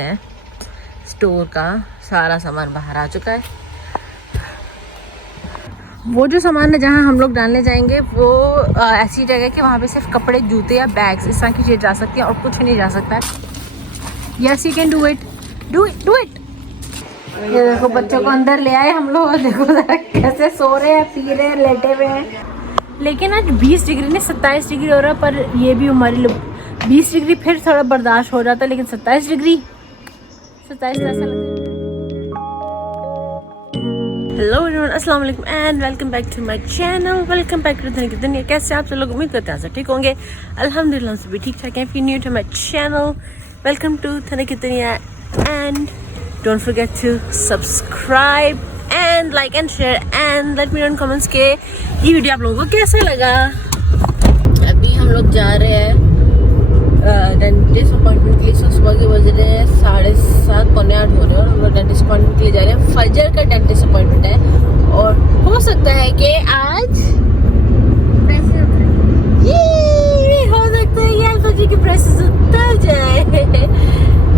हैं स्टोर का सारा सामान बाहर आ चुका है। वो जो सामान है जहाँ हम लोग डालने जाएंगे वो ऐसी जगह कि वहाँ पे सिर्फ कपड़े, जूते या बैग्स इस तरह की चीज़ जा सकती है और कुछ नहीं जा सकता है। Yes, you can do it, do it, do it. ये देखो बच्चों को अंदर ले आए हम लोग और देखो जरा कैसे सो रहे हैं, पी रहे हैं, लेटे हुए हैं। लेकिन आज 20 डिग्री नहीं 27 डिग्री हो रहा है, पर ये भी हमारे लिए 20 डिग्री फिर थोड़ा बर्दाश्त हो जाता है, लेकिन 27 डिग्री 27 ऐसा लगता है। हेलो एवरीवन, अस्सलाम वालेकुम and welcome back to my channel. Welcome back to Dhani की दुनिया। कैसे आप सब लोग? उम्मीद करते हैं सब ठीक होंगे। अल्हम्दुलिल्लाह हम सभी ठीक ठाक हैं। If you new to my channel, welcome to Dhani की दुनिया and don't forget to subscribe and like and share and let me know in comments के ये वीडियो आप लोगों को कैसा लगा। अभी हम लोग जा रहे हैं डेंटिस्ट अपॉइंटमेंट के लिए। सुबह के बज रहे हैं 7:30 पौने 8 हो रहे हैं और हम लोग डेंटिस्ट अपॉइंटमेंट के लिए जा रहे हैं। फजर का डेंटिस्ट अपॉइंटमेंट है और हो सकता है कि आज ये हो सकता है कि आज फजर की प्राइसेस उतर जाए।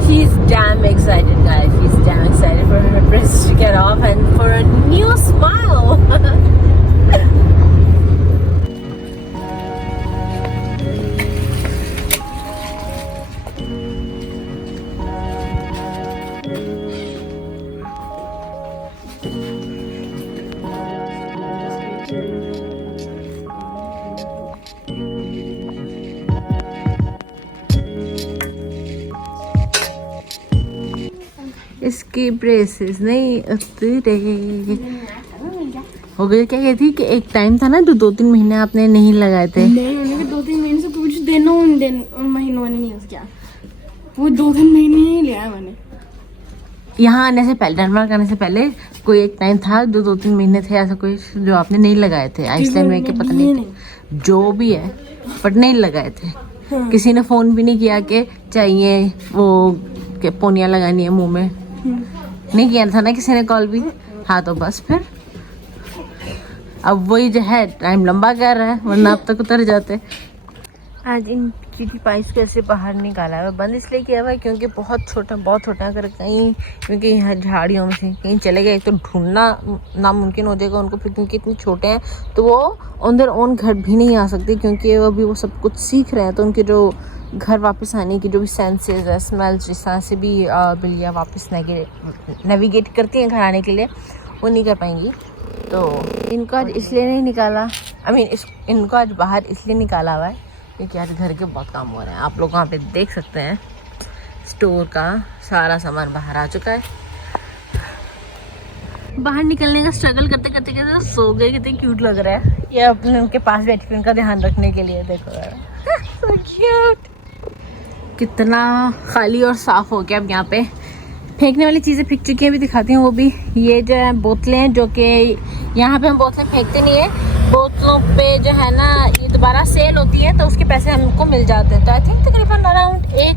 She is damn excited, guys. She's damn excited for her braces to get off and for a new smile. इसकी ब्रेसेस नहीं उतरे हो गए। क्या कहती कि एक टाइम था ना तो 2-3 महीने आपने नहीं लगाए थे। नहीं, मैंने 2-3 महीने से कुछ महीनों ने नहीं यूज किया। वो 2-3 महीने ही लिया मैंने। यहाँ आने से पहले, डेनमार्क आने से पहले कोई एक टाइम था जो 2-3 महीने थे ऐसा कोई जो आपने नहीं लगाए थे। आइसलैंड में के पता नहीं जो भी है बट नहीं लगाए थे। हाँ। किसी ने फोन भी नहीं किया कि चाहिए वो के पोनिया लगानी है मुंह में, नहीं किया था ना किसी ने कॉल भी। हाँ तो बस फिर अब वही जो है टाइम लंबा कर रहा है, वरना अब तक उतर जाते। आज इन क्यूटी पाइस को ऐसे बाहर निकाला है, बंद इसलिए किया हुआ है क्योंकि बहुत छोटा अगर कहीं क्योंकि यहाँ झाड़ियों में से कहीं चले गए तो ढूंढना नामुमकिन हो जाएगा उनको, फिर क्योंकि इतने छोटे हैं तो वो ऑन देयर ओन घर भी नहीं आ सकते क्योंकि अभी वो सब कुछ सीख रहे हैं। तो उनके जो घर वापस आने की जो भी सेंसेस है, स्मेल्स, जिस तरह से भी बिल्लियाँ वापस नेविगेट करती हैं घर आने के लिए, वो नहीं कर पाएंगी। तो इनको आज इसलिए नहीं निकाला, इनको आज बाहर इसलिए निकाला हुआ है क्योंकि आज घर के बहुत काम हो रहे हैं। आप लोग वहाँ पे देख सकते हैं स्टोर का सारा सामान बाहर आ चुका है। बाहर निकलने का स्ट्रगल करते करते सो गए। कितने क्यूट लग रहा है ये, अपने उनके पास बैठी उनका ध्यान रखने के लिए। देखो so क्यूट, कितना खाली और साफ हो गया। अब यहाँ पे फेंकने वाली चीज़ें फेंक चुकी हैं, भी दिखाती हूँ वो भी। ये जो है बोतलें हैं, जो कि यहाँ पे हम बोतलें फेंकते नहीं है। बोतलों पे जो है ना ये दोबारा सेल होती है तो उसके पैसे हमको मिल जाते हैं। तो आई थिंक तकरीबन अराउंड 1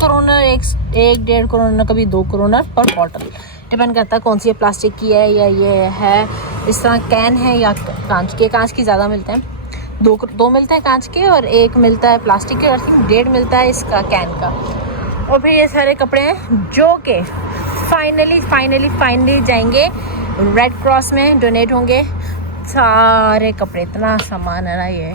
करोनर, 1-1.5 करोनर, कभी 2 करोनर पर बॉटल, डिपेंड करता है कौन सी है, प्लास्टिक की है या ये है इस तरह कैन है या कांच के। कांच की ज़्यादा मिलते हैं, दो मिलते हैं कांच के और एक मिलता है प्लास्टिक के, और 1.5 मिलता है इसका कैन का। और फिर ये सारे कपड़े हैं जो कि फाइनली जाएंगे रेड क्रॉस में, डोनेट होंगे सारे कपड़े। इतना सामान है ना ये।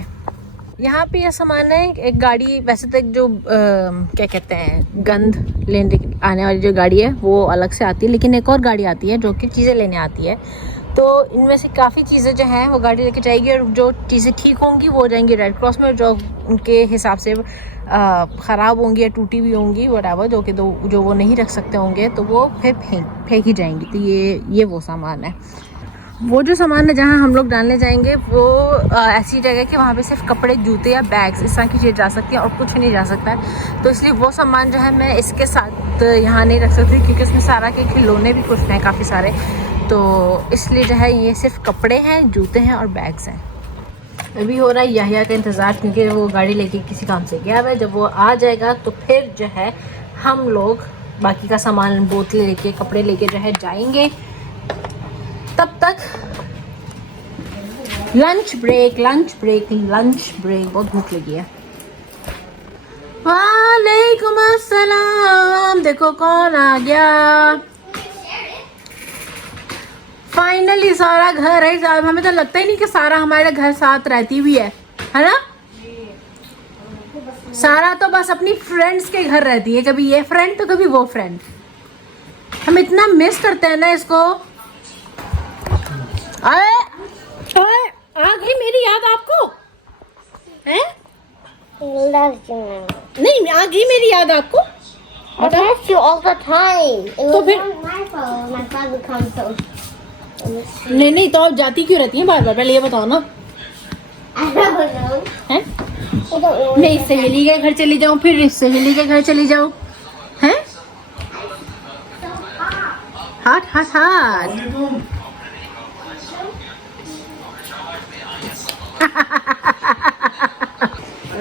यहाँ पे ये सामान है एक गाड़ी, वैसे तो जो क्या कहते हैं गंद लेने आने वाली जो गाड़ी है वो अलग से आती है, लेकिन एक और गाड़ी आती है जो कि चीज़ें लेने आती है। तो इनमें से काफ़ी चीज़ें जो हैं वो गाड़ी लेके जाएगी और जो चीज़ें ठीक होंगी वो जाएंगी रेड क्रॉस में, जो उनके हिसाब से ख़राब होंगी या टूटी हुई होंगी वटावर, जो वो नहीं रख सकते होंगे तो वो फिर फेंक ही जाएंगी। तो ये वो सामान है। वो जो सामान है जहाँ हम लोग डालने जाएंगे वो ऐसी जगह कि वहाँ पे सिर्फ कपड़े, जूते या बैग्स इस तरह की चीज़ जा सकती है और कुछ नहीं जा सकता है। तो इसलिए वो सामान जो है मैं इसके साथ यहाँ नहीं रख सकती क्योंकि उसमें सारा के खिलौने भी कुछ हैं काफ़ी सारे। तो इसलिए जो है ये सिर्फ कपड़े हैं, जूते हैं और बैग्स हैं। अभी हो रहा है याहिया का इंतज़ार क्योंकि वो गाड़ी लेके किसी काम से गया हुआ है। जब वो आ जाएगा तो फिर जो है हम लोग बाकी का सामान, बोतलें लेके, कपड़े लेके जो है जाएंगे। तब तक लंच ब्रेक। बहुत भूख लगी है। वालेकुम अस्सलाम। देखो कौन आ गया। फाइनली सारा घर है साहब। हमें तो लगता ही नहीं कि सारा हमारे घर साथ रहती हुई है ना। सारा तो बस अपनी फ्रेंड्स के घर रहती है, कभी ये फ्रेंड तो कभी वो फ्रेंड। हम इतना मिस करते हैं ना इसको। अरे आ गई मेरी याद आपको हैं? नहीं आ गई मेरी याद आपको। I miss you all the time. It तो was फिर not my fault. My father comes so. नहीं तो आप जाती क्यों रहती हैं बार बार, पहले ये बताओ ना। I don't know. हैं? I don't know. मैं इस सहेली के घर चली जाऊँ, फिर इस सहेली के घर चली जाऊँ, हैं? हाथ हाथ हाथ।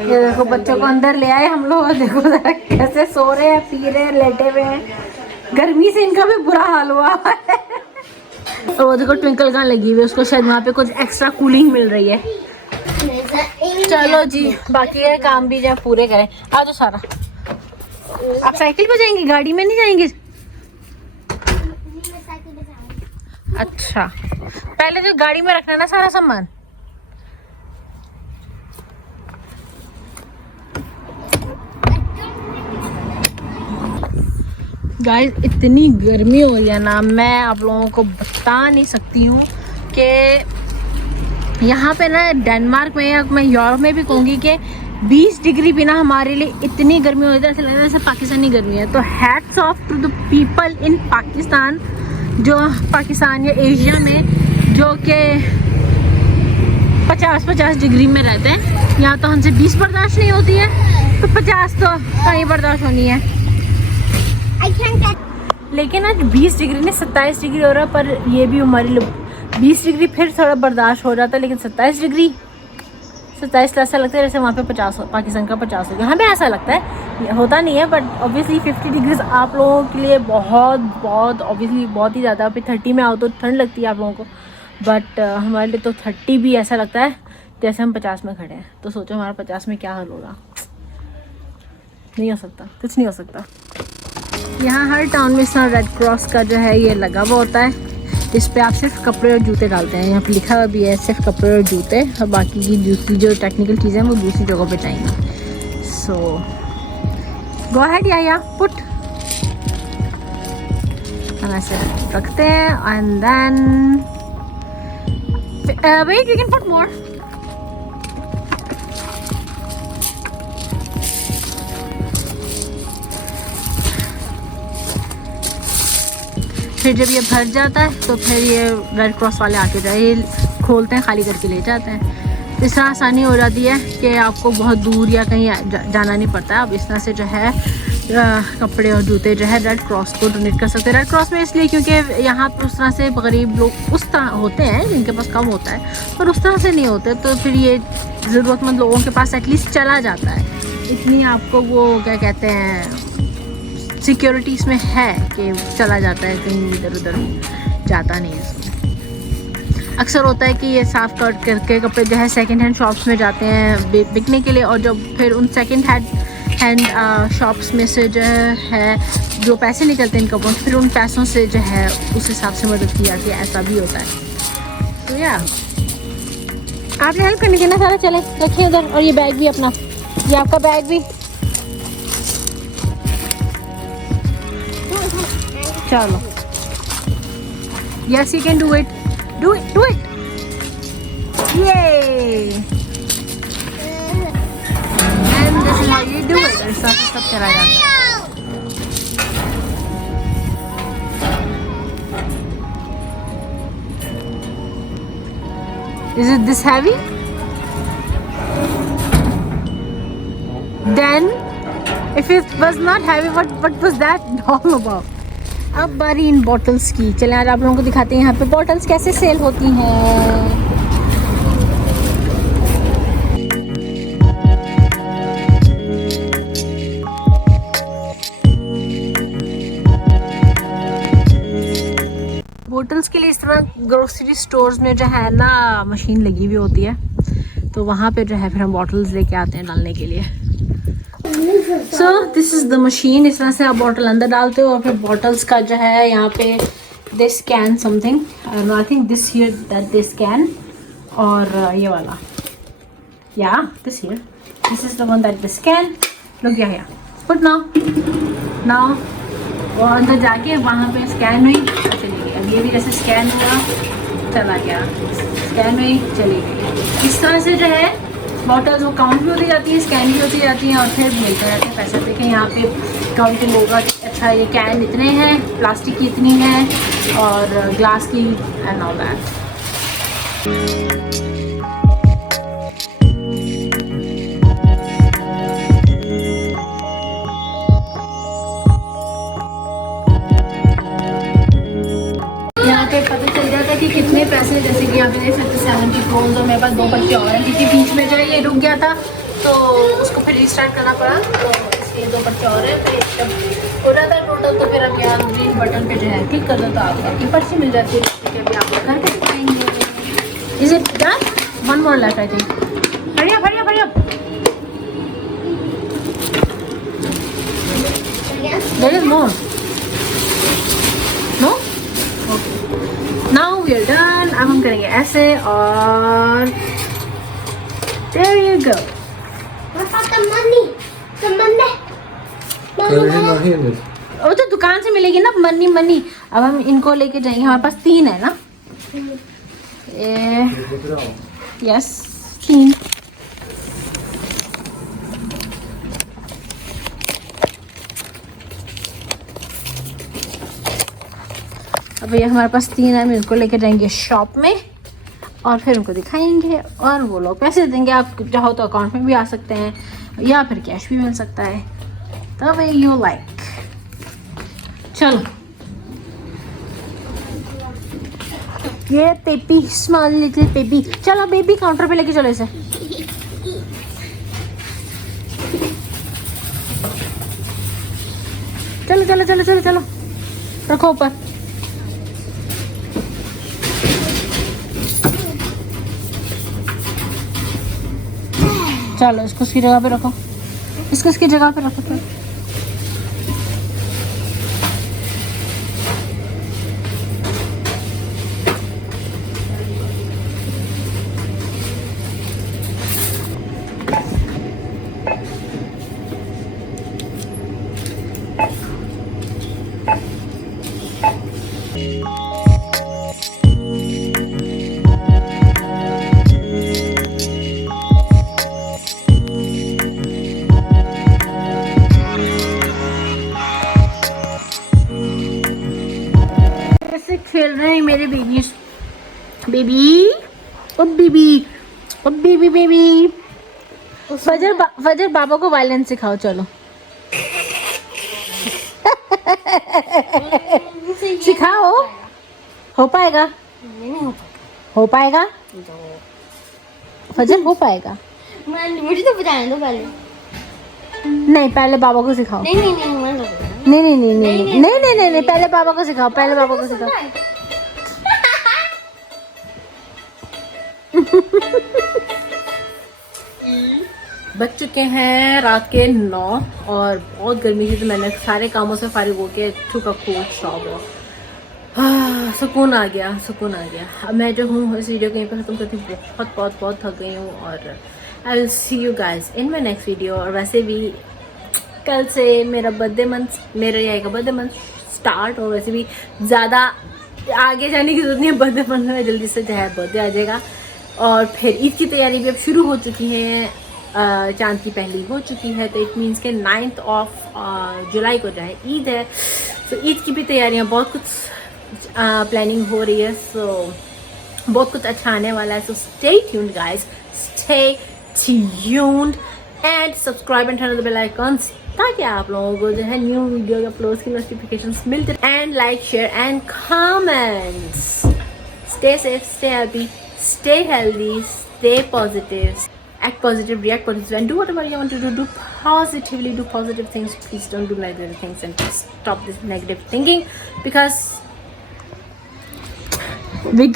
ये देखो बच्चों को अंदर ले आए हम लोग। देखो जरा कैसे सो रहे हैं, पी रहे हैं, लेटे हुए हैं। गर्मी से इनका भी बुरा हाल हुआ है। और वो देखो ट्विंकल कहाँ लगी हुई है, उसको शायद वहाँ पे कुछ एक्स्ट्रा कूलिंग मिल रही है। There's an alien. चलो जी, बाकी के काम भी जब पूरे करें। आ जाओ सारा। आप साइकिल पे जाएंगे, गाड़ी में नहीं जाएंगे? अच्छा, पहले तो गाड़ी में रखना ना सारा सामान। गाइस इतनी गर्मी हो रही है ना, मैं आप लोगों को बता नहीं सकती हूँ कि यहाँ पे ना डेनमार्क में या मैं यूरोप में भी कहूँगी कि 20 डिग्री भी ना हमारे लिए इतनी गर्मी होती है, ऐसा लग रहा है जैसे पाकिस्तानी गर्मी है। तो hats off to the people in Pakistan, जो पाकिस्तान या एशिया में जो कि 50-50 डिग्री में रहते हैं। यहाँ तो हमसे 20 बर्दाश्त नहीं होती है, तो 50 तो कहीं बर्दाश्त होनी है। I can't get. लेकिन आज 20 डिग्री नहीं 27 डिग्री हो रहा है, पर ये भी हमारे लिए 20 डिग्री फिर थोड़ा बर्दाश्त हो जाता है, लेकिन 27 डिग्री 27 ऐसा लगता है जैसे वहाँ पे 50 पाकिस्तान का 50 हो गया। हमें ऐसा लगता है, होता नहीं है, बट ऑब्वियसली 50 डिग्रीज आप लोगों के लिए बहुत बहुत ऑब्वियसली बहुत ही ज़्यादा। फिर 30 में आओ तो ठंड लगती है आप लोगों को, बट हमारे लिए तो 30 भी ऐसा लगता है जैसे हम 50 में खड़े हैं। तो सोचो हमारा 50 में क्या हाल होगा। नहीं हो सकता, कुछ नहीं हो सकता। यहाँ हर टाउन में इस तरह रेड क्रॉस का जो है ये लगा हुआ होता है। इस पे आप सिर्फ कपड़े और जूते डालते हैं। यहाँ पे लिखा हुआ भी है सिर्फ कपड़े और जूते, और बाकी की दूसरी जो टेक्निकल चीज़ें हैं वो दूसरी जगहों पे चाहिए। सो गो अहेड या पुट। हम ऐसे रखते हैं and then wait we can put more. फिर जब ये भर जाता है तो फिर ये रेड क्रॉस वाले आके जाए खोलते हैं, खाली करके ले जाते हैं। इस तरह आसानी हो जाती है कि आपको बहुत दूर या कहीं जाना नहीं पड़ता। अब इस तरह से जो है कपड़े और जूते जो है रेड क्रॉस को डोनेट कर सकते हैं। रेड क्रॉस में इसलिए क्योंकि यहाँ पर उस तरह से गरीब लोग उस तरह होते हैं जिनके पास कम होता है, पर उस तरह से नहीं होते, तो फिर ये ज़रूरतमंद लोगों के पास एटलीस्ट चला जाता है। इतनी आपको वो क्या कहते हैं सिक्योरिटीज़ में है कि चला जाता है, कहीं इधर उधर जाता नहीं है इसमें। अक्सर होता है कि ये साफ़ करके कपड़े जो है सेकंड हैंड शॉप्स में जाते हैं बिकने के लिए, और जब फिर उन सेकंड हैंड शॉप्स में से जो है जो पैसे निकलते हैं इन कपड़ों से, फिर उन पैसों से जो है उस हिसाब से मदद की जाती है। ऐसा भी होता है। तो या आपने हेल्प करने के ना सारा चले रखिए उधर, और ये बैग भी अपना, ये आपका बैग भी। चलो yes you can do it, do it yay and this is how you do it। और सब करा जाता है। Is it this heavy? Then if it was not heavy, what was that all about? अब बारी इन bottles की। चलें आज आप लोगों को दिखाते हैं यहाँ पे बॉटल्स कैसे सेल होती हैं। बॉटल्स के लिए इस तरह ग्रोसरी स्टोर्स में जो है ना मशीन लगी हुई होती है, तो वहाँ पे जो है फिर हम बॉटल्स लेके आते हैं डालने के लिए। So this is the machine. इस तरह से आप बॉटल अंदर डालते हो और फिर बॉटल्स का जो है यहाँ पे they scan something. I think this here that they scan. और ये वाला या this here this is the one that they scan. Look या पुट नाउ और अंदर जाके वहाँ पे स्कैन हुई चली गई. अब ये भी जैसे स्कैन हुआ चला गया, स्कैन हुई चली गई. इस तरह से जो है बॉटल्स वो काउंट भी होती जाती है, स्कैन भी होती जाती हैं और फिर मिलते रहते हैं पैसे. देखें यहाँ पे काउंटिंग होगा. अच्छा ये कैन इतने हैं, प्लास्टिक की इतनी है और ग्लास की एंड ऑल दैट. यहाँ पे पता चल जाता है कि कितने पैसे, जैसे कि यहाँ पे देख सकते 70 क्रोन्स और मेरे पास 2 पर्चे और हैं क्योंकि बीच में जो है ये रुक गया था तो उसको फिर रिस्टार्ट करना पड़ा. तो इसलिए 2 पर्चे और हैं. तो जब हो जाता है टोटल तो फिर अब यहाँ ग्रीन बटन पे जो है क्लिक कर दो तो आपको आपकी पर्ची मिल जाती है. ठीक है, अभी आप लोग करके दिखाएंगे. Is it done? One more left I think. Hurry up. There is more. No now we are done. अब हम करेंगे ऐसे और there you go. What about the money? The money. वो तो दुकान से मिलेगी ना मनी. अब हम इनको लेके जाएंगे. हमारे पास 3 है ना. यस 3. अब ये हमारे पास 3 है. हम इनको लेके जाएंगे शॉप में और फिर उनको दिखाएंगे और वो लोग पैसे देंगे. आप चाहो तो अकाउंट में भी आ सकते हैं या फिर कैश भी मिल सकता है. The way you like. चलो ये पेपी स्मॉल लिटिल पेपी. चलो बेबी काउंटर पे लेके चलो इसे. चलो रखो ऊपर. चलो इसको उसकी जगह पे रखो. इसको इसकी जगह पे रखो. चलो खेल रहे हैं मेरे बेबी. फजर बाबा को वायलेंस सिखाओ. चलो सिखाओ. हो पाएगा फजर हो पाएगा. मुझे तो बताने दो पहले. नहीं पहले बाबा को सिखाओ. नहीं पहले बाबा को सिखाओ. बज चुके हैं रात के 9 और बहुत गर्मी थी तो मैंने सारे कामों से फारिग होके टुक अ कोल्ड शॉवर. सुकून आ गया. अब मैं जो हूँ इस वीडियो को यहीं पर ख़त्म करती हूँ. बहुत थक गई हूँ और I will see you guys in my next video. और वैसे भी कल से मेरा बर्थडे मंथ स्टार्ट. और वैसे भी ज़्यादा आगे जाने की जरूरत नहीं है. बर्थडे मंथ में जल्दी से जो है बर्थडे आ जाएगा. और फिर ईद की तैयारी भी अब शुरू हो चुकी है. चांद की पहली हो चुकी है तो इट मीन्स के 9th of जुलाई को जो है ईद है. तो ईद की भी तैयारियां बहुत कुछ प्लानिंग हो रही है. सो बहुत कुछ अच्छा आने वाला है. So stay tuned guys. Stay tuned and subscribe and turn on the bell icons ताकि आप लोगों को जो है न्यू वीडियो अपलोड्स की नोटिफिकेशंस मिलते. And like share and comments. Stay safe, stay happy, stay healthy, stay positive, act positive, react positive, and do whatever you want to do. Do positively, do positive things. Please don't do negative things and stop this negative thinking because we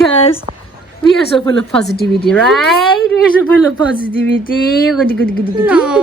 are so full of positivity, right? We are so full of positivity. Goody.